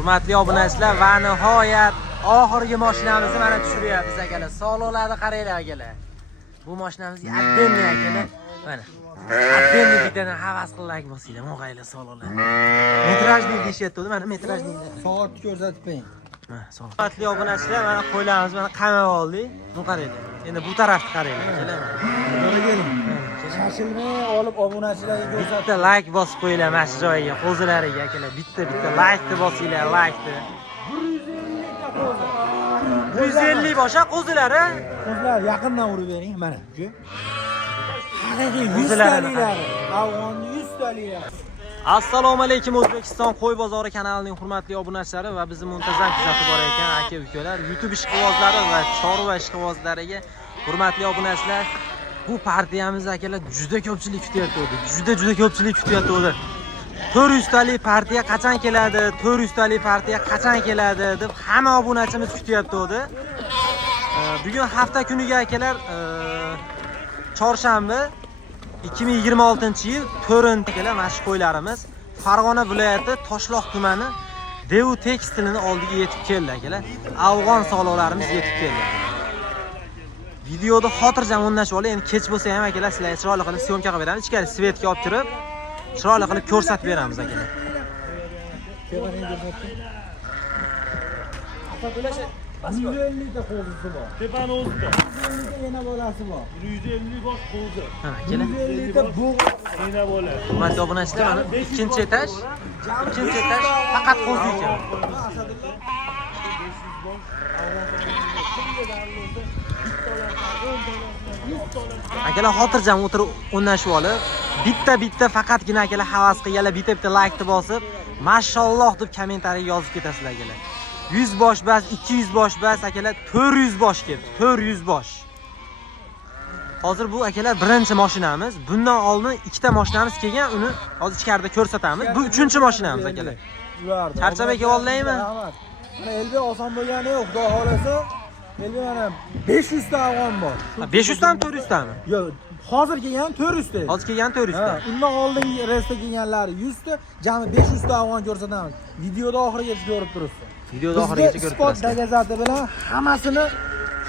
Hurmatli obunachilar va nihoyat oxirgi mashinamizni mana tushiryapmiz akalar. Sog'liqlarni qaranglar akalar. Bu mashinamiz atdenniy akalar. Mana. Atdenniy bitana havas qilib bosinglar, mo'g'aylar sog'liqlar. Metrajli deyishyapti, mana metrajli. Soatni ko'rsatib qo'ying. Mana so'g'liq. Hurmatli obunachilar, mana qo'ylarimiz mana qamab oldik. Bu qaranglar. Endi bu tarafni qaranglar akalar. Bura keling. Shashilmay olib obunachilarga ko'rsatib. Bitta like bosib qo'yinglar mana shu joyiga, qo'zilariga akalar. Bitta like bosinglar, like. 150 boshqa qo'zilari. Qo'zilar yaqindan urib bering, mana shu. Haqiqiy 100 taliklar. Afg'onni 100 taliklar. Assalomu alaykum O'zbekiston qo'y bozori kanalining hurmatli obunachilari va bizni muntazam kuzatib borayotgan aka-ukalar, YouTube ishqibozlari va chorva ishqibozlariga hurmatli obunachilar. Bu partiyamiz akalar juda ko'pchilik kutyapti. Juda ko'pchilik kutyapti. 400 talik partiya qachon keladi? 400 talik partiya qachon keladi deb hamma obunachimiz kutyapti. Bugun hafta kuniga akalar chorshanba 2026-yil 4-akalar mana shu qo'ylarimiz Farg'ona viloyati Toshloq tumani Devu tekstilining oldiga yetib keldi akalar. Afg'on sog'liqlarimiz yetib keldi. Videoda xotirjam o'ynashib olay. Endi kech bo'lsa ham akalar sizlarga chiroyli qilib syomka qilib beramiz. Ichkari svetga olib kirib chiroyli qilib ko'rsatib beramiz akalar. Tepani 150 ta qo'zisi bor. Tepani o'zida. 150 ta ena bolasi bor. 150 bosh qo'zi. Mana akalar. 150 ta bo'g'iz. Ena bola. Hurmatli obunachilar, mana ikkinchi etaj faqat qo'zi ekan. Akalar xotirjam o'tirib o'ynashib olib, bitta faqatgina akalar havas qilganlar bitta like bosib, mashalloh deb kommentariy yozib ketasizlar akalar. 100 bosh bas, 200 bosh bas akalar, 400 bosh keldi. 400 bosh. Hozir bu akalar birinchi mashinamiz. Bundan oldin ikkita mashinamiz kelgan, uni hozir ichkarida ko'rsatamiz. Bu uchinchi mashinamiz akalar. Charchamay kelolmaymi? Mana elga oson bo'lgani yo'q, xudo xolasa. Elga mana 500 ta afg'on bor. 500 tami 400 tami? Yo'q, hozir kelgan 400 ta. Hozir kelgan 400 ta. Undan oldin restda kelganlari 100 ta, jami 500 ta afg'on ko'rsatamiz. Videoda oxirigacha ko'rib turibsiz. Videoda oxirigacha ko'rib turasiz. Spot dagazati bilan hammasini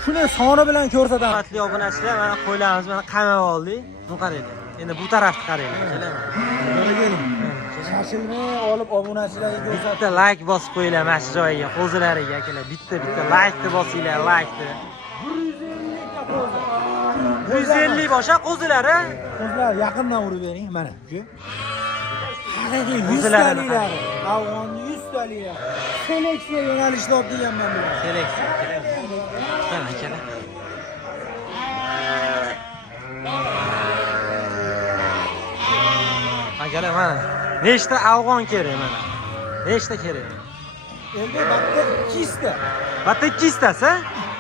shuni soni bilan ko'rsatamiz. Hurmatli obunachilar, mana qo'ylarimiz mana qamab oldik. Bu qaranglar. Endi bu tarafni qaranglar akalar. Bura keling. Shashilmay olib obunachilarga ko'rsatib. Bitta like bosib qo'yinglar mana shu joyiga, qo'zilariga akalar. Bitta like bosinglar, like. 150 boshqa qo'zilari. Qo'zilar yaqindan urib bering, mana shu. Haqiqiy 100 taliklar. Afg'onni 100 taliklar. Seleksiya yo'nalishida olib kelganman bular. Seleksiya kerak. Mana akalar. Akalar mana nechta afg'on kerak mana? Nechta kerak? Endi bitta 200 ta. Bitta 200 tasi?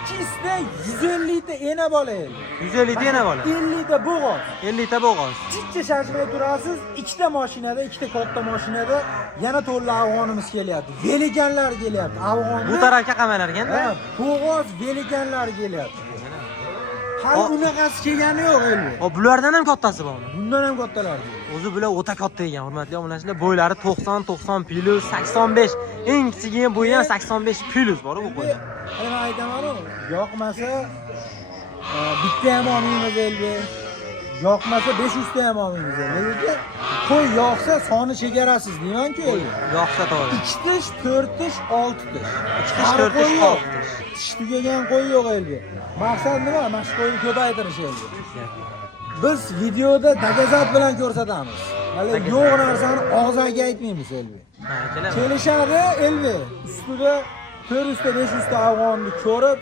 200 ta 150 ta ena bola endi. 150 ta ena bola. 50 ta bo'g'oz. 50 ta bo'g'oz. Chicha shashmay turasiz, ikkita mashinada, ikkita katta mashinada yana to'rtta afg'onimiz kelyapti. Veliganlar kelyapti. Afg'on. Bu tarafga qamalar ekanda. Ha, bo'g'oz veliganlar kelyapti. Hali unaqasi kelgani yo'q endi. O bulardan ham kattasi bormi? Bundan ham kattalar. O'zi bular o'ta katta ekan, hurmatli obunachilar. Bo'ylari 90 plus 85. Eng kichigi bo'yi ham 85 plus bor bu qo'ylar. Mana aytaman-ku, yoqmasa bitta ham olmaymiz elga. Yoqmasa 500 ta ham olmaymiz elga. Qo'y yoqsa soni chegarasiz deyman-ku elga. Yoqsa to'g'ri. 2 tish, 4 tish, 6 tish. 2 tish, 4 tish, 6 tish. Tish tugagan qo'y yo'q elga. Maqsad nima? Mana shu qo'yni ko'paytirish elga. Biz videoda dagazat bilan ko'rsatamiz. Hali yo'q narsani og'zaki aytmaymiz elga. Ha, akalar. Kelishadi elga. Ustida 400 ta 500 ta afg'onni ko'rib,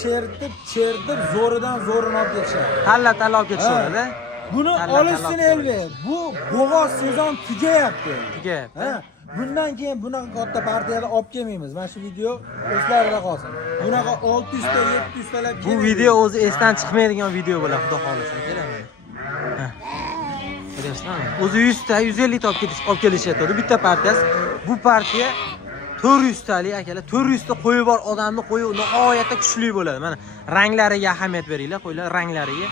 chertib zo'ridan zo'rini olib ketishadi. Tanlab olib ketishadi. Buni olishsin elga. Bu bo'g'oz sezon tugayapti. Tugayapti. Ha, bundan keyin bunaqa katta partiyada olib kelmaymiz. Mana shu video eslarida qolsin. Bunaqa 600 ta 700 talab Bu video o'zi esdan chiqmaydigan video bo'ladi, xudo xolasa. Kelaman. Ha. Ko'ryapsizmi? O'zi 100 ta 150 ta olib kelishyapti. Bitta partiyasi. Bu partiya 400 talik akalar. 400 ta qo'yi bor odamni qo'yi nihoyatda kuchli bo'ladi. Mana ranglariga ahamiyat beringlar, qo'ylar ranglariga.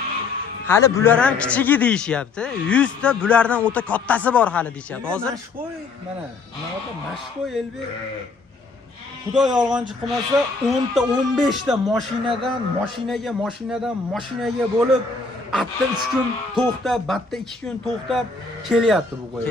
hali bular ham kichigi deyishyapti. 100 ta bulardan o'ta kattasi bor hali deyishyapti. Hozir mashqo'y mana bunaqa mashqo'y elbek. Xudo yolg'onchi qilmasa 10 ta 15 ta mashinadan mashinaga bo'lib, atta 3 kun to'xtab, batta 2 kun to'xtab kelyapti bu qo'y.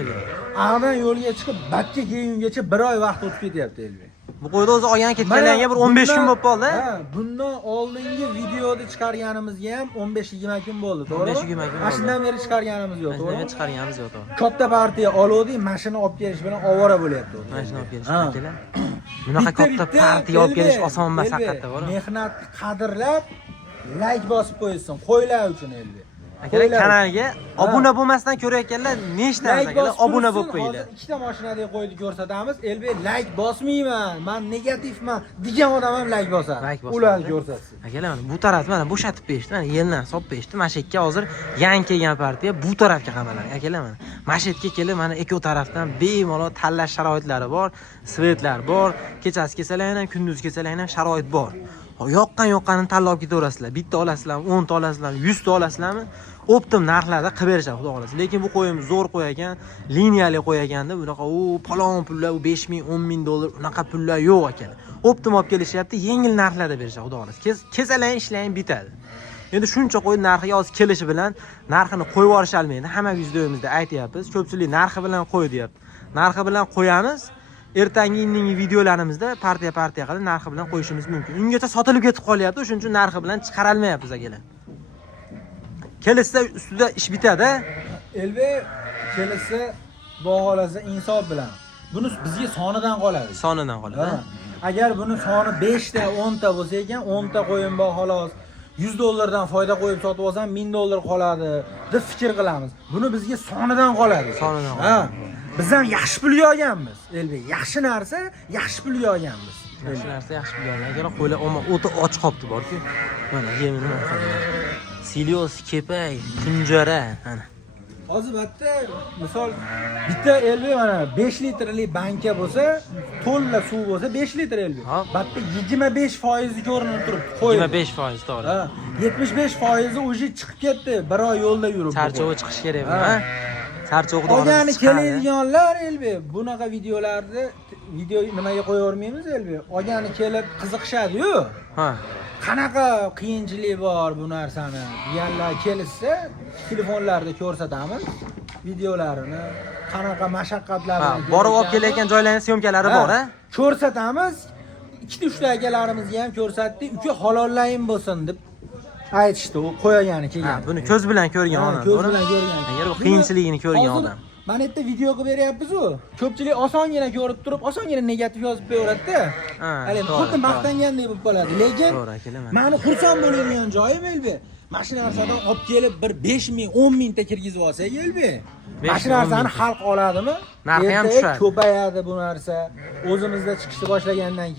Anadan yo'lga chiqib, batga kelgungacha 1 oy vaqt o'tib ketyapti elbek. bu qo'yda o'zi olgan ketganlarga bir 15 kun bo'lib qoldi. Ha, bundan oldingi videoda chiqarganimizga ham 15-20 kun bo'ldi, to'g'rimi? 15-20 kun. Mana shundan beri chiqarganimiz yo'q, To'g'ri. to'g'rimi? Chiqarganimiz yo'q, to'g'ri. Katta partiya oluvdik, mashina olib kelish bilan ovora bo'lyapti. Mashina olib kelish Ha. kerak. Bunaqa katta partiya olib kelish oson emas haqiqatda, bor. Mehnatni qadrlab, layk bosib qo'ysin, qo'ylar uchun elbek. Akalar kanalga obuna bo'lmasdan ko'rayotganlar nechtamiz akalar obuna bo'lib qo'yinglar. Hozir ikkita mashinadagi qo'yni ko'rsatamiz. Elbek layk bosmayman, men negativman degan odam ham layk bosadi. Ularni ko'rsatsin. Akalar mana bu tarafni mana bo'shatib berishdi, mana yerdan solib berishdi. Mana shu yerga hozir yangi kelgan partiya bu tarafga qamalar. Akalar mana shu yerga kelib mana ikki tarafdan bemalol tanlash sharoitlari bor, svetlar bor. Kechasi kelsalar ham, kunduz kelsalar ham sharoit bor. Yoqqanini tanlab ketaverasizlar. Bitta olasizlarmi, 10 ta olasizlarmi, 100 ta olasizlarmi? Optim narxlarda qilib berishadi, xudo xolasa. Lekin bu qo'yimiz zo'r qo'y ekan, liniyali qo'y ekanda, bunaqa palon pullar, 5000, 10000 dollar unaqa pullar yo'q ekan. Optim olib kelishyapti, yengil narxlarda berishadi, xudo xolasa. Kesalang, ishlang bitadi. Endi shuncha qo'y narxiga hozir kelishi bilan narxini qo'yib yuborish olmaydi. Hamma videomizda aytyapmiz, ko'pchilik narxi bilan qo'y deyapti. Narxi bilan qo'yamiz. Ertangi indingi videolarimizda partiya qilib narxi bilan qo'yishimiz mumkin. Ungacha sotilib ketib qolyapti, shuning uchun narxi bilan chiqara olmayapmiz akalar. Kelishsa ustida ish bitadi. Elbek kelishsa baholasa insof bilan. Buni bizga sonidan qoladi. Sonidan qoladi. Agar buni soni 5 ta, 10 ta bo'lsa ekan, 10 ta qo'yim bor xolos. 100 dollardan foyda qo'yib sotib olsam 1000 dollar qoladi deb fikr qilamiz. Buni bizga sonidan qoladi. Sonidan Ha. qoladi. Biz ham yaxshi pul yo'ganmiz. Elbek, yaxshi narsa, yaxshi pul yo'ganmiz. Yaxshi narsa yaxshi bilganlar. Agar qo'ylar o'ta och qolibdi borku. Mana yemini mana qiladi. Silios, kepay, kunjara, mana. Hozir bitta misol bitta elbek mana 5 litrli banka bo'lsa, to'la suv bo'lsa 5 litr elbek. Bitta 25% ko'rinib turibdi qo'y. 25% to'g'ri. Ha, 75% o'zi chiqib ketdi. Bir oy yo'lda yurib. Charchovi chiqish kerak bu, ha? Charchovi Qolgani keladiganlar elbek, bunaqa videolarni video nimaga qo'yavermaymiz elbek. Olgani kelib qiziqishadi-yu. Ha. Qanaqa qiyinchilik bor bu narsani deganlar kelishsa, telefonlarda ko'rsatamiz videolarini, qanaqa mashaqqatlarni. Borib olib kelayotgan joylarning syomkalari bor, ha? Ko'rsatamiz. 2-3 ta akalarimizga ham ko'rsatdik, uka halollayin bo'lsin deb aytishdi, u qo'yagani kelgan. Buni ko'z bilan ko'rgan odam, ko'z bilan ko'rgan. Agar bu qiyinchiligini ko'rgan odam. Mana yerda video qilib beryapmiz-ku. Ko'pchilik osongina ko'rib turib, osongina negativ yozib qo'yaveradi-da. Hali xuddi maqtangandek bo'lib qoladi. Lekin meni xursand bo'ladigan joyim elbek. Mashina narsadan olib kelib bir 5000, 10000 ta kirgizib olsak elbek. Mashina narsani xalq oladimi? Narxi ham tushadi. Ko'payadi bu narsa. O'zimizda chiqishni boshlagandan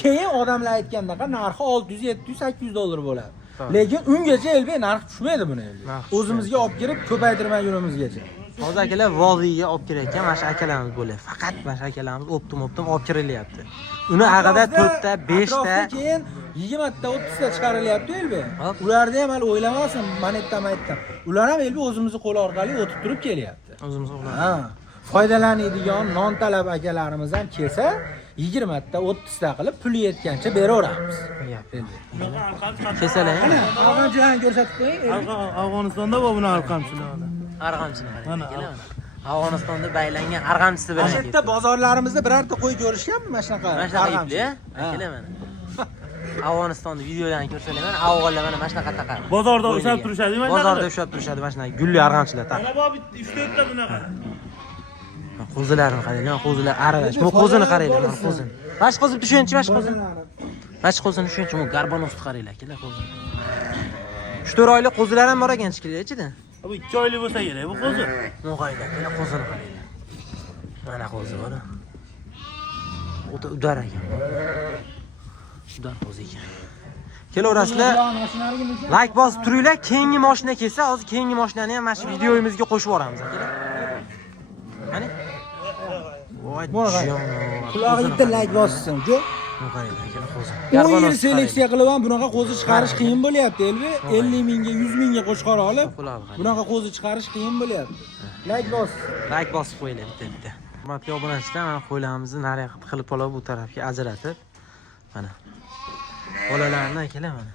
keyin odamlar aytgandaqa narxi 600, 700, 800 dollar bo'ladi. Lekin ungacha elbek narx tushmaydi buni elbek. O'zimizga olib kirib ko'paytirmagunimizgacha. Hozir akalar vodiyga olib kelayotgan mana shu akalarimiz bo'ladi. Faqat mana shu akalarimiz optim olib kirilyapti. Uni haqida 4 ta, 5 ta, keyin 20 ta, 30 ta chiqarilyapti elbek. Ularni ham hali o'ylamasin, men aytdim. Ular ham elbek o'zimizni qo'l orqali o'tib turib kelyapti. O'zimiz qo'llar. Ha. Foydalanadigan non talab akalarimiz ham kelsa, 20 ta, 30 ta qilib pul yetgancha beraveramiz. Kesalar. Afg'onistondan ko'rsatib qo'ying. Afg'onistonda bor buni arqamchilar. Arg'amchini qarang. Afg'onistonda baylangan arg'amchisi bilan. Mana yerda bozorlarimizda birorta qo'y ko'rishganmi mana shunaqa? Mana shunaqa ipli, akalar mana. Afg'onistonda videolarni ko'rsalar mana afg'onlar mana shunaqa taqa. Bozorda ushlab turishadi mana. Bozorda ushlab turishadi mana shunaqa gulli arg'amchilar taqa. Mana bu 3-4 ta bunaqa. Qo'zilarni qaranglar, qo'zilar aralash. Bu qo'zini qaranglar, mana qo'zini. Mana qo'zini tushunchi, mana qo'zini. Mana qo'zini tushunchi, bu garbonosni qaranglar, akalar qo'zini. 3-4 oylik qo'zilar ham bor ekan ichida. Bu 2 oylik bo'lsa kerak bu qo'zi. Mo'g'aylar, mana qo'zini qaranglar. Mana qo'zi bor. O'ta udar ekan. Udar qo'zi ekan. Kelaverasizlar. Like bosib turinglar, keyingi mashina kelsa, hozir keyingi mashinani ham mana shu videoyimizga qo'shib yuboramiz, akalar. Mana. Voy jon. Qulog'ingizda like bossin-ku. Bu qaranglar akalar qo'zi. 10 yil seleksiya qilib ham bunaqa qo'zi chiqarish qiyin bo'lyapti, Elbi. 50 mingga, 100 mingga qo'shqor olib, bunaqa qo'zi chiqarish qiyin bo'lyapti. Like bos. Like bosib qo'yinglar bitta. Hurmatli obunachilar, mana qo'ylarimizni nariga qilib olib bu tarafga ajratib, mana bolalarni akalar mana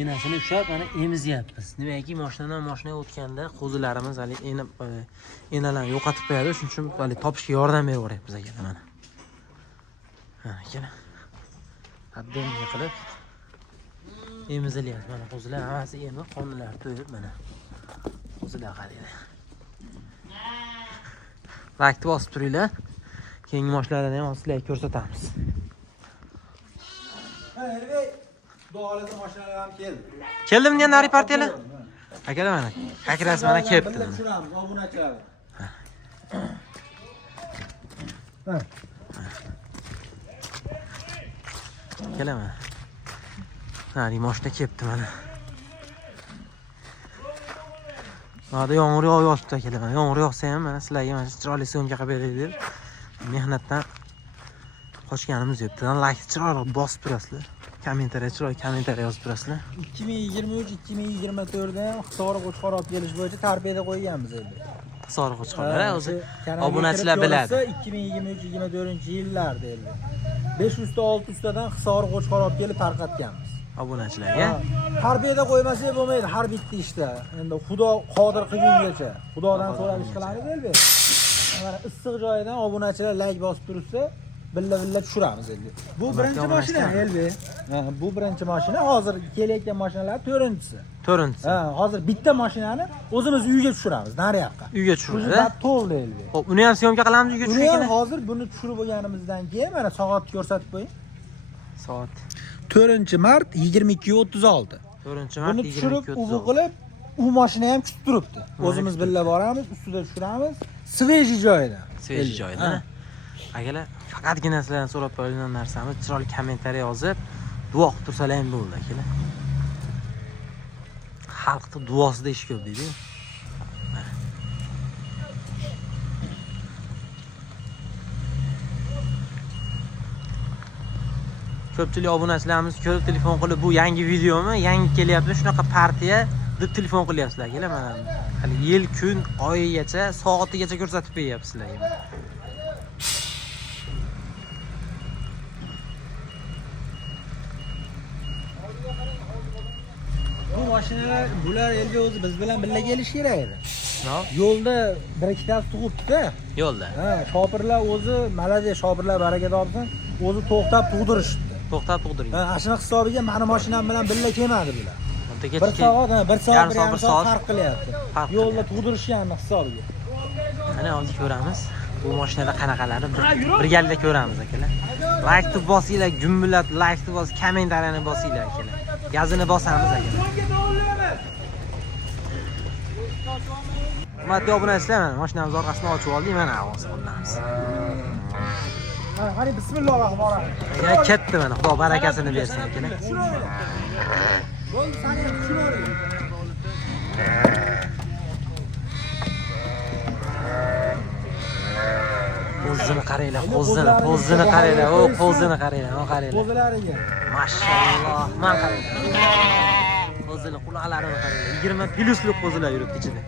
enasini ushlab mana emizyapmiz. Nimaki mashinadan mashinaga o'tganda qo'zilarimiz hali enalarni yo'qotib qo'yadi, shuning uchun hali topishga yordam berib o'ryapmiz akalar mana. Mana akalar. Abdemga qilib emizilyapti mana qo'zilar hammasi emib, qonlari to'yib mana. Qo'zilar qaranglar. Like'ni bosib turinglar. Keyingi mashinalarni ham sizlarga ko'rsatamiz. Ha, Elbi. Doğalada mashinalar ham keldi. Keldimmi yana nari partiyalar? Akalar mana. Akrasi mana kelibdi. Birlab tushiramiz, obunachilar. Kelaman. Nari mashina kelibdi mana. Mana yomg'ir yog'yapti akalar. Yomg'ir yog'sa ham mana sizlarga mana chiroyli syomka qilib beraylik deb mehnatdan qochganimiz yo'q. Like chiroyli bosib turasizlar. Kommentariya yozib turasizlar. 2023-2024 da Hisori Qo'chqor olib kelish bo'yicha tarbiyada qo'yganmiz endi. Hisori Qo'chqorlar o'zi obunachilar biladi. 2023-2024 endi. 500 ta 600 tadan Hisori Qo'chqor olib kelib tarqatganmiz. Obunachilarga. Tarbiyada qo'ymasak bo'lmaydi har bitta ishda. Endi Xudo qodir qilgungacha Xudodan so'rab ish qilamiz endi. Mana issiq joyidan obunachilar like bosib tursa, billa tushiramiz endi. Bu birinchi mashina Elbi. Bu birinchi mashina, hozir kelayotgan mashinalar 4-inchisi. 4-inchisi. Hozir bitta mashinani o'zimiz uyga tushiramiz, nariyoqqa. Uyga tushiradi. Bu to'g'ri Elbi. Xo'p, uni ham syomka qilamiz uyga Uni ham tushirgan. hozir buni tushirib bo'lganimizdan keyin mana soatni ko'rsatib qo'ying. Soat 4-mart 22:36. 4-mart Buni tushirib, u qilib, u mashina ham kutib turibdi. O'zimiz billa boramiz, ustida tushiramiz, sveji joyida. Sveji joyida. Akalar, faqatgina sizlardan so'rab qolgan narsamiz chiroyli kommentariya yozib, duo qilib tursalar ham bo'ldi akalar. Xalqning duosida ish ko'p deydi. Ko'pchilik obunachilarimiz ko'rib telefon qilib bu yangi videomi, yangi kelyapti, shunaqa partiya deb telefon qilyapsizlar. Kelar mana hali yil, kun, oyigacha, soatigacha ko'rsatib beryapsiz sizlarga. Bu mashinalar bular elga o'zi biz bilan birga kelish kerak edi. No? Yo'lda bir ikkitasi tug'ibdi-da. Yo'lda. Ha, shopirlar o'zi, malade shopirlar baraka topsin, o'zi to'xtab tug'dirishdi. To'xtab tug'diring. Ha, ashuna hisobiga meni mashinam bilan birga kelmadi bular. Bitta Bir soat, bir soat farq qilyapti. Farq Yo'lda tug'dirishganmi hisobiga. Mana hozir ko'ramiz. Bu mashinada qanaqalari birgalikda ko'ramiz akalar. Like bosinglar, gumbilab like bos, kommentariyani bosinglar akalar. Gazini bosamiz akalar. Hurmatli obunachilar, mana mashinamiz orqasini ochib oldik, mana ovoz qilamiz. Qani bismillahirrohmanirrohim. Ya ketdi mana, Xudo barakasini bersin akalar. Bo'ldi, sani ham tushiraver. Qo'zini qaranglar, qo'zini qaranglar, o qo'zini qaranglar, o qaranglar. Qo'zilariga. Mashalloh, men qaranglar. Qo'zini quloqlarini qaranglar. 20 plyusli qo'zilar yuribdi ichida.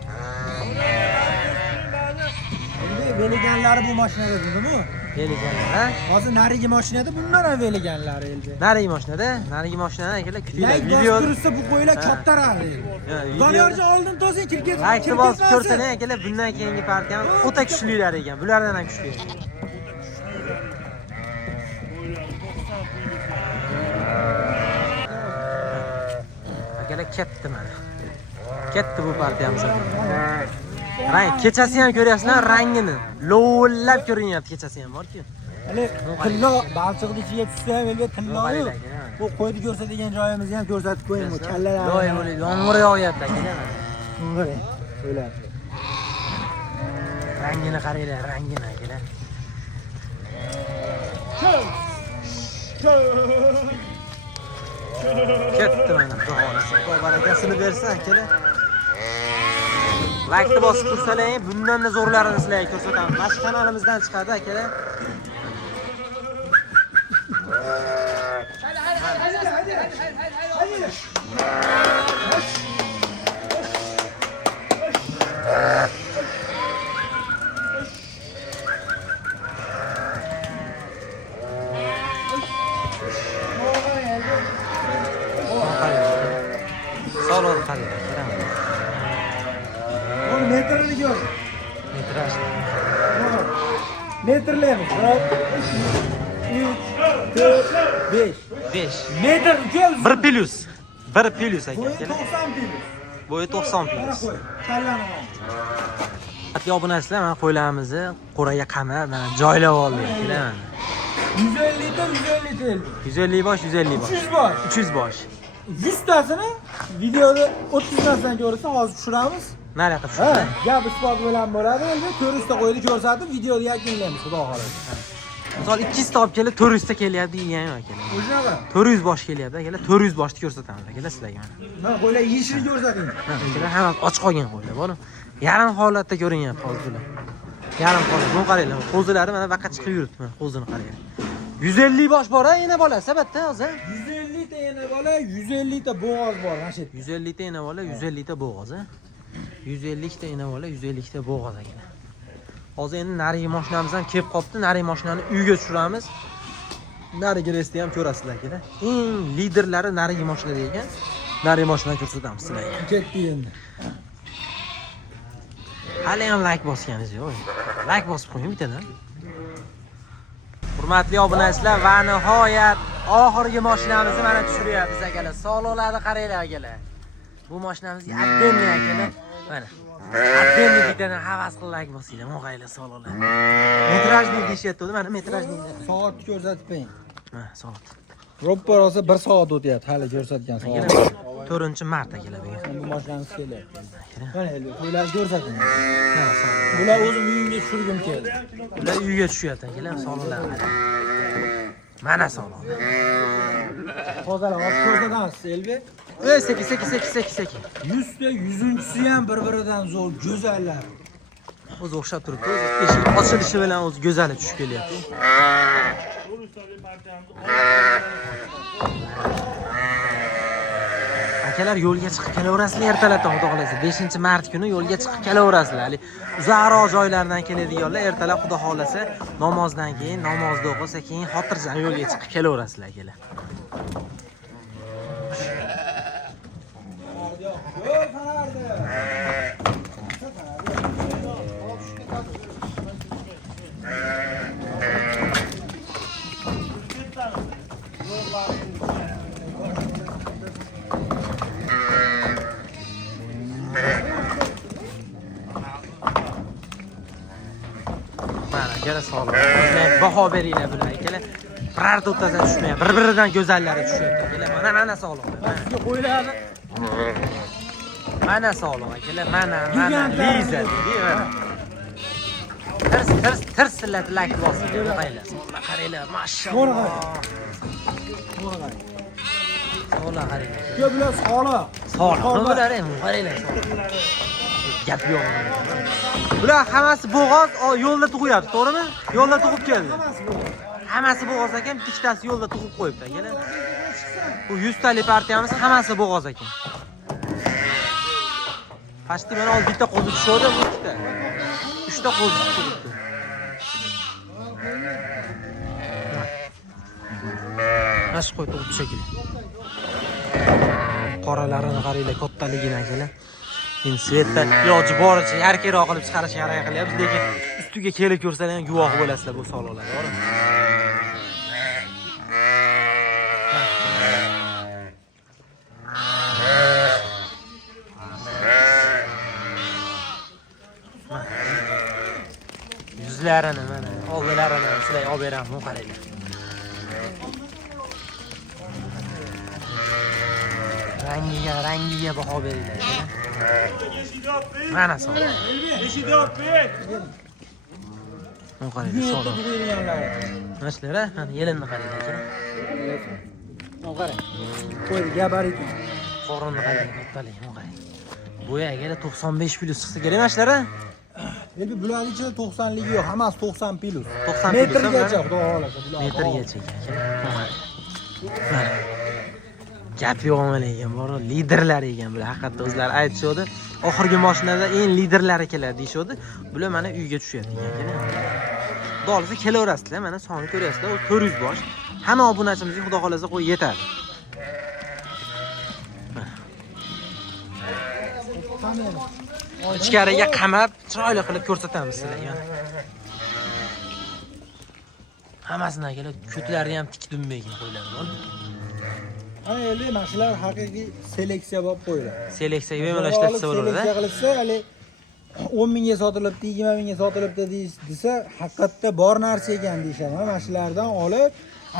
Endi veliganlari bu mashinada dedimi? Veliganlar, ha? Hozir narigi mashinada bundan ham veliganlari endi. Narigi mashinada akalar kutinglar. Video tursa bu qo'ylar kattaradi. Doniyorjon oldin to'sing kirib Like bosib ko'rsalar akalar, bundan keyingi partiyam o'ta kuchlilar ekan. Bulardan ham kuchli. Akalar ketdi mana. Ketdi bu partiyamiz. Rang kechasi ham ko'ryapsizlar rangini. Lo'llab ko'rinyapti kechasi ham bor-ku. Hali tillo balchiqni ichiga tushsa ham elga tilloyu. Bu qo'yni ko'rsatadigan joyimizni ham ko'rsatib qo'ying bu kallalar. Lo'y bo'lib yomg'ir yog'yapti akalar. Qarang. O'ylab. Rangini qaranglar, rangini akalar. Ketdi mana Xudo xolisi. Xudo barakasini bersin akalar. Like bosib tursalar, bundan-da zo'rlarini sizlarga ko'rsatamiz. Mana kanalimizdan chiqadi akalar. Metrlaymiz. 1 2 3 4 5. 5. Metr uka. 1 plus. 1 plus ekan. Bo'yi Keling. 90 plyus. Bo'yi 90 Mana plus. qo'y. Kallani ol. Hatto obunasizlar, mana qo'ylarimizni qo'raga qamab, mana joylab oldik. Keling. 150 litre 150 litre. 150 bosh, 150 bosh. 300 bosh. 300 bosh. 100 tasini videoda 30 tasidan ko'rsa hozir tushiramiz. Nariyoqqa Ha, tushdi. gap isbot bilan bo'ladi. Endi 400 ta qo'ydi ko'rsatib videoni yakunlaymiz, xudo xolasa. Misol 200 ta olib kelib 400 ta kelyapti degan akalar. O'shanaqa. 400 bosh kelyapti akalar. 400 boshni ko'rsatamiz akalar sizlarga mana. Mana qo'ylar yeyishini ko'rsating. Akalar hammasi och qolgan qo'ylar, bo'lib. Yarim holatda ko'rinyapti hozir. Yarim holat. Bu qaranglar, qo'zilari mana baqa chiqib yuribdi. Mana qo'zini qarang. 150 bosh bor-a, yana bola, sabatda hozir. 150 ta yana bola, 150 ta bo'g'oz bor, mana shu yerda. 150 ta yana bola, 150 ta bo'g'oz, a. 150 ta yana bola, 150 ta bo'g'oz akalar. Hozir endi narigi mashinamiz ham kelib qopti. Narigi mashinani uyga tushiramiz. Narigi resti ham ko'rasizlar akalar. Eng liderlari narigi mashinada ekan. Narigi mashinani ko'rsatamiz sizlarga. Ketdi endi. Hali ham like bosganingiz yo'q. Like bosib qo'ying bittadan. Hurmatli obunachilar va nihoyat oxirgi mashinamizni mana tushiryapmiz akalar. Sog'liqlarni qaranglar akalar. Bu mashinamiz attenni akalar. Mana. Attenni bittadan havas qilib like bosinglar, mo'g'aylar sog'liqlar. Metrajni deyishyapti, mana metrajni. Soatni ko'rsatib qo'ying. Mana soat. Ro'ppa rosa 1 soat o'tyapti hali ko'rsatgan soat. 4-mart akalar bu. Bu mashinamiz kelyapti. Mana endi qo'ylarni ko'rsating. Mana soat. Bular o'zim uyimga tushirgim keldi. Ular uyga tushyapti akalar, sog'liqlar. Mana sog'liqlar. Hozir olib ko'rsatamiz, Elbek. Ey, seki. 100 ta 100-chisi ham bir-biridan zo'r, go'zallar. O'zi o'xshab turibdi. O'zi eshik ochilishi bilan o'zi go'zali tushib kelyapti. Akalar yo'lga chiqib kelaverasizlar ertalabdan, xudo xolasa 5-mart kuni yo'lga chiqib kelaverasizlar. Hali uzoqroq joylardan keladiganlar ertalab xudo xolasa namozdan keyin, namozni o'qisa keyin xotirjam yo'lga chiqib kelaverasizlar akalar. Yo'q, fanardi. Mana akalar sog'liq. Baho beringlar bular akalar. Birorta o'tazdan tushmayapti. Bir-biridan go'zallari tushyapti akalar. Mana sog'liq. Sizga qo'ylarni Mana sog'liq akalar. Mana Liza deydi. Tirsillab like bosing. Qaranglar. Qaranglar, mashalloh. To'g'ri. Sog'liq qaranglar. Yo bular sog'liq. Sog'liq bular ham qaranglar. Gap yo'q. Bular hammasi bo'g'oz yo'lda tug'yapti, to'g'rimi? Yo'lda tug'ib keldi. Hammasi bo'g'oz ekan, bittasi yo'lda tug'ib qo'yibdi akalar. Bu 100 talik partiyamiz hammasi bo'g'oz ekan. Pashti mana hozir bitta qo'zi tushdi, bu ikkita. 3 ta qo'zi tushdi. Mana shu qo'y tug'ib shekilli. Qoralarini qaranglar, kattaligini akalar. Endi svetda iloji boricha yarkayroq qilib chiqarishga harakat qilyapmiz, lekin ustiga kelib ko'rsalar ham guvoh bo'lasizlar bu sog'liqlarga, to'g'rimi? Yuzlarini mana, oldilarini sizlarga olib beraman, qaranglar. Rangiga baho beringlar. Mana sog'liq. Eshik yopib. Mana qaranglar, sog'liq. Mana shular, mana yelinni qaranglar. Mana qarang. Qo'y gabariti. Qorinni qarang, kattalik, mana qarang. Bo'yi akalar 95 plus chiqsa kerak mana shular. Endi bularning ichida 90 ligi yo'q, hammasi 90 plus. 90 plus. Metrgacha, xudo xolasa bular. Metrgacha ekan. Mana. Gap yo'qmi lekin, bor liderlar ekan bular. Haqiqatda o'zlari aytishodi. Oxirgi mashinada eng liderlari keladi deyshodi. Bular mana uyga tushyapti ekan. Xudo kelaverasizlar, mana sonni ko'ryapsizlar, 400 bosh. Hamma obunachimizga xudo xolasa qo'y yetadi. Ichkariga qamab, chiroyli qilib ko'rsatamiz sizlarga. Hammasini akalar ko'tlari ham tik dummagan qo'ylar bor. Ana endi mana shular haqiqiy seleksiya bo'lib qo'yiladi. Seleksiyaga bemalol ishlatsa bo'ladi. Seleksiya qilsa, hali 10 mingga sotilibdi, 20 mingga sotilibdi desa, haqiqatda bor narsa ekan deyshadi. Mana shulardan olib,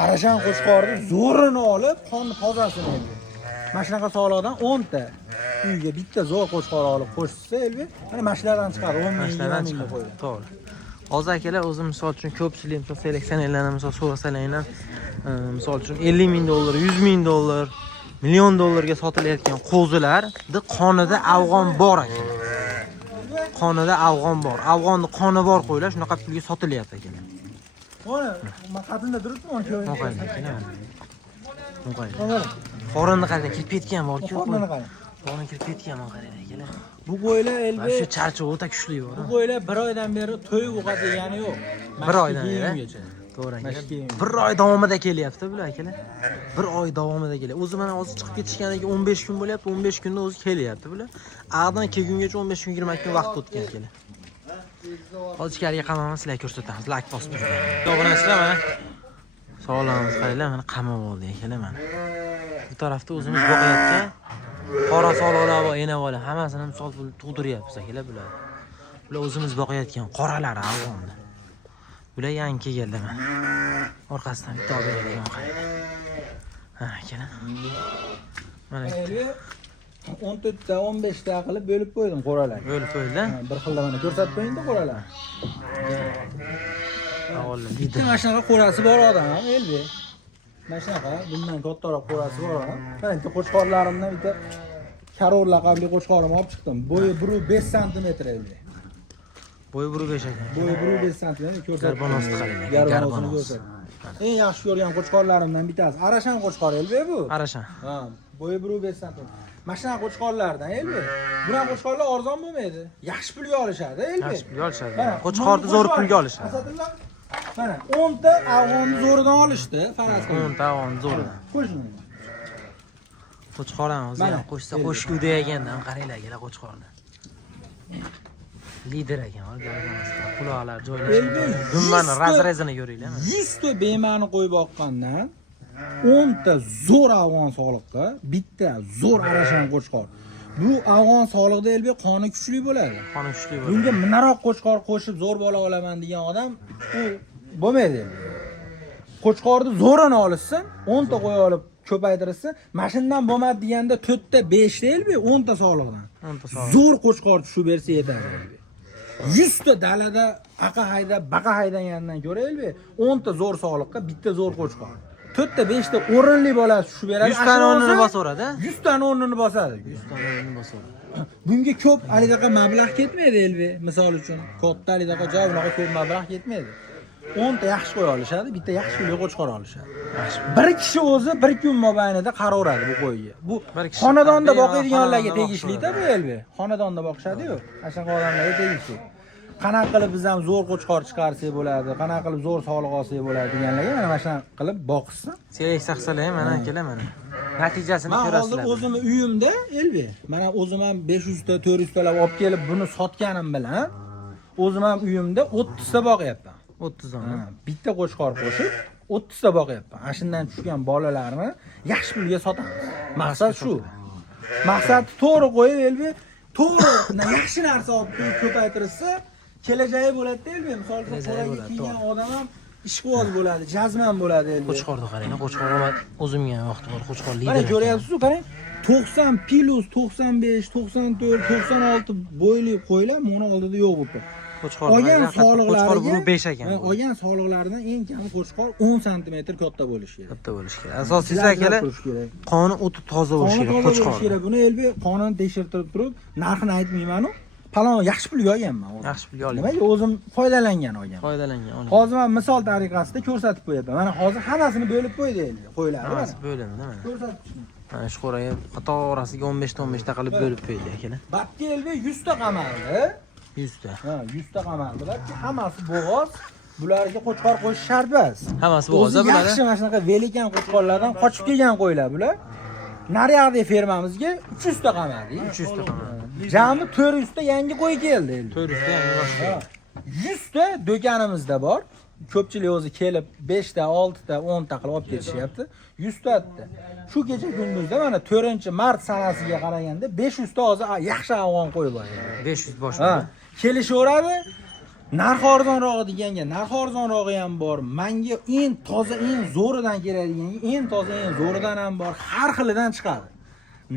Arashan qo'chqorni zo'rini olib, qonni tozasini endi. Mana shunaqa soliqdan 10 ta uyga bitta zo'r qo'chqor olib qo'shsa, elbi, mana mashlardan chiqadi, 10 ming chiqadi. To'g'ri. Hozir akalar o'zim misol uchun ko'pchilik misol seleksionerlarni misol so'rasalar, misol uchun 50 ming dollar, 100 ming dollar, million dollarga sotilayotgan qo'zilarni qonida afg'on bor ekan. Qonida afg'on bor. Afg'onni qoni bor qo'ylar shunaqa pulga sotilyapti akalar. Mana maqsadimda turibmi o'n ko'ring. Qo'ying. Qorinni qanday kirib ketgan bor-ku. Qorinni qarang. Qorin kirib ketgan mana qarang akalar. Bu qo'ylar elbi Shu charchoq o'ta kuchli bor. Bu qo'ylar 1 oydan beri to'y o'qat degani yo'q. 1 oydan beri. To'g'ri akalar. 1 oy davomida kelyapti bular akalar. 1 oy davomida kelyapti. O'zi mana hozir chiqib ketishganiga 15 kun bo'lyapti. 15 kunda o'zi kelyapti bular. Aqdan kelgungacha 15 kun 20 kun vaqt o'tgan akalar. Hozir ichkariga qamamiz sizlarga ko'rsatamiz. Like bosib turing. Obunasizlar mana. Sog'lig'imiz qaranglar, mana qamab oldi akalar mana. Bu tarafda o'zimiz boqayotgan qora soliqlar va enavolar hammasini misol tug'diryapmiz akalar bular. Bular o'zimiz boqayotgan qoralar afg'onni. Bular yangi kelganlar mana. Orqasidan bitta olib bergan qarang. Ha, akalar. Mana 14 ta 15 ta qilib bo'lib qo'ydim qo'ralar. bo'lib qo'yildi. Bir xilda mana ko'rsatib qo'ying-da qo'ralar. Avvallar Bitta mana shunaqa qo'rasi bor odam ham elbi. Mana shunaqa bundan kattaroq qo'rasi bor odam. Mana bitta qo'chqorlarimdan bitta Karol laqabli qo'chqorimni olib chiqdim. Bo'yi 1.5 sm elbi. Bo'yi 1.5 ekan. Bo'yi 1.5 sm ko'rsatib. Garbanosni qarang. Garbanosni ko'rsatib. Eng yaxshi ko'rgan qo'chqorlarimdan bittasi Arashan qo'chqor elbi bu. Arashan. Ha, bo'yi 1.5 sm. Mana shunaqa qo'chqorlardan elbi. Bunaqa qo'chqorlar arzon bo'lmaydi. Yaxshi pulga olishadi elbi. Yaxshi pulga olishadi. Qo'chqorni zo'r pulga olishadi. Mana 10 ta afg'onni zo'ridan olishdi, faraz qiling. 10 ta afg'onni zo'ridan. Qo'shing. Qo'chqor ham o'zi ham qo'shsa qo'shgu deganda ham qaranglar akalar qo'chqorni. Lider ekan, garbanoslar, quloqlar joylashgan. Dumbani razrezini ko'ringlar. 100 ta bema'ni qo'yib boqqandan 10 ta zo'r afg'on soliqqa, bitta zo'r Arashan qo'chqor. Bu afg'on soliqda elbi qoni kuchli bo'ladi. Qoni kuchli bo'ladi. Bunga minaroq qo'chqor qo'shib zo'r bola olaman degan odam u bo'lmaydi. Qo'chqorni zo'rini olishsin, 10 ta qo'y olib ko'paytirsa, mashindan bo'lmadi deganda 4 ta 5 ta elbi 10 ta soliqdan. 10 ta soliq. Zo'r qo'chqor tushib bersa yetadi elbi. 100 ta dalada aqa hayda, baqa haydagandan ko'ra elbi 10 ta zo'r soliqqa bitta zo'r qo'chqor. 4 ta 5 ta o'rinli bola tushib beradi. 100 ta o'rnini bosaveradi. 100 ta o'rnini bosadi. 100 ta o'rnini bosaveradi. Bunga ko'p alidaqa mablag' ketmaydi elbi. Misol uchun, katta alidaqa joy bunaqa ko'p mablag' ketmaydi. 10 ta yaxshi qo'y olishadi, bitta yaxshi qo'y qo'chqor olishadi. Bir kishi o'zi 1 kun mobaynida qaraveradi bu qo'yga. Bu xonadonda boqadiganlarga tegishli-da bu elbi. Xonadonda boqishadi-yu, ashaqa odamlarga tegishli. Qanaqa qilib biz ham zo'r qo'chqor chiqarsak bo'ladi, qanaqa qilib zo'r soliq olsak bo'ladi deganlarga mana shunaqa qilib boqishsin. Seleksiya qilsalar ham mana akalar mana. Natijasini Men ko'rasizlar. hozir o'zimni uyimda elbi. Mana o'zim ham 500 ta, 400 talab olib kelib buni sotganim bilan o'zim ham uyimda 30 ta boqyapman. 30 dan. Bitta qo'chqor qo'shib 30 ta boqyapman. Ashundan tushgan bolalarni yaxshi pulga sotamiz. Maqsad shu. Maqsad to'g'ri qo'yib elbi, to'g'ri yaxshi narsa olib ko'paytirsa, kelajagi bo'ladi elbi. Misol uchun qo'raga kelgan odam ham ishqiboz bo'ladi, jazman bo'ladi elbi. Qo'chqorni qarang, qo'chqor o'zimga vaqti bor, qo'chqor lider. Mana ko'ryapsiz-ku, qarang. 90 plus 95, 94, 96 bo'yli qo'ylar mana oldida yo'q bo'ldi. Qo'chqor olgan soliqlariga 5 ekan. Olgan soliqlaridan eng kami qo'chqor 10 sm katta bo'lishi kerak. Katta bo'lishi kerak. Asosiysi akalar qoni o'ti toza bo'lishi kerak qo'chqor. Buni elbi qonun tekshirtirib turib, narxini aytmayman-ku. Palon yaxshi pulga olganman o'zim. Yaxshi pulga olgan. Nimaga o'zim foydalangan olganman. Foydalangan. Hozir men misol tariqasida ko'rsatib qo'yaman. Mana hozir hammasini bo'lib qo'ydi endi, qo'ylarni. Hammasi bo'lindi mana. Ko'rsatib. Mana shu qo'raga qator orasiga 15 ta qilib bo'lib qo'ydi akalar. Batga elbi 100 ta qamaldi. 100 ta. Ha, 100 ta qamaldi. Hammasi bo'g'oz. Bularga qo'chqor qo'yish shart emas. Hammasi bo'g'oz bular. Yaxshi mana shunaqa velikan qo'chqorlardan qochib kelgan qo'ylar bular. Naryoqda fermamizga 300 ta qamaldi. 300 ta qamaldi. Jami 400 ta yangi qo'y keldi endi. 400 ta yangi boshqa. 100 ta do'konimizda bor. ko'pchilik o'zi kelib 5 ta, 6 ta, 10 ta qilib olib ketishyapti. 100 ta otdi. Shu kecha kunduzda mana 4-mart sanasiga qaraganda 500 ta hozir yaxshi afg'on qo'y bor edi. 500 bosh. Ha, kelishaveradi. Narx arzonrog'i deganga narx arzonrog'i ham bor. Menga eng toza, eng zo'ridan keladiganga eng toza, eng zo'ridan ham bor. Har xilidan chiqadi.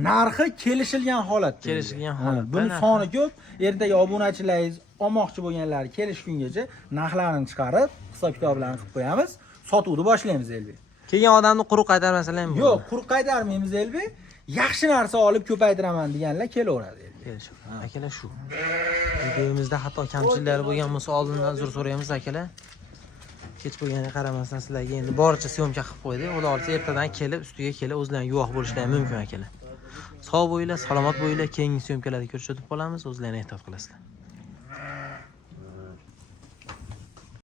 Narxi kelishilgan holatda. Kelishilgan holatda Buni narxi. soni ko'p. Ertaga obunachilaringiz olmoqchi bo'lganlar kelish kungacha narxlarini chiqarib, hisob kitoblarni qilib qo'yamiz. Sotuvni boshlaymiz Elbek. Kelgan odamni quruq qaytarmasalar ham Yo'q, quruq qaytarmaymiz Elbek. Yaxshi narsa olib ko'paytiraman deganlar kelaveradi. Akalar shu. Videomizda hatto kamchiliklari bo'lgan bo'lsa oldindan uzr so'raymiz akalar. Kech bo'lganiga qaramasdan sizlarga endi boricha syomka qilib qo'ydik. Xudo olsa ertadan kelib, ustiga kelib o'zlaring guvoh bo'lishlari mumkin akalar. Sog' bo'linglar, salomat bo'linglar. Keyingi syomkalarda ko'rishib qolamiz. O'zlaringizni ehtiyot qilasizlar.